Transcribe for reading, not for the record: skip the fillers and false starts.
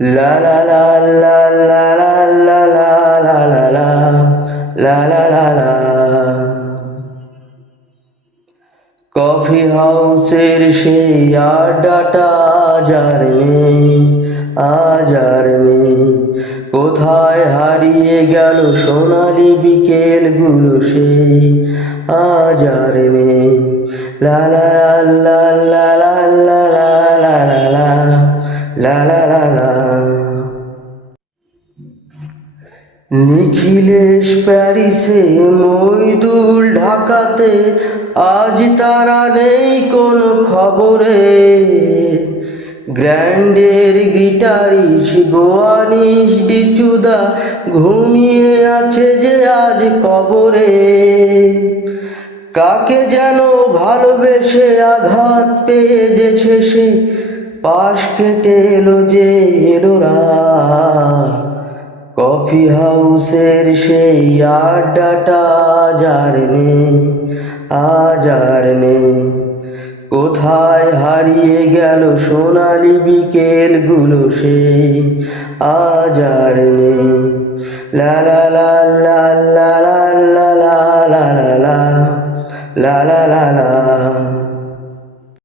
La la la la la la la la la la la la la la। Coffee হাউসের সেই আড্ডাটা আজ আর নেই। কোথায় হারিয়ে গেল সোনালি বিকেলগুলো সেই আজ আর নেই। লা লা লা লা লা লা লা লা লা লা লা লা লা। নিখিলেশ প্যারিসে, মইদুল ঢাকাতে, আজ তারা নেই কোনো খবরে। গ্র্যান্ডের গিটারিস্ট গোয়ানিস ডিচুদা ঘুমিয়ে আছে যে আজ কবরে। কাকে যেন ভালোবেসে আঘাত পেয়ে যেছে সে, পাশ কেটে এলো যে এলোরা। কফি হাউসের সেই আড্ডাটা আজ আর নেই। কোথায় হারিয়ে গেল সোনালি বিকেলগুলো সেই আজ আর নেই। লা লা লা লা লা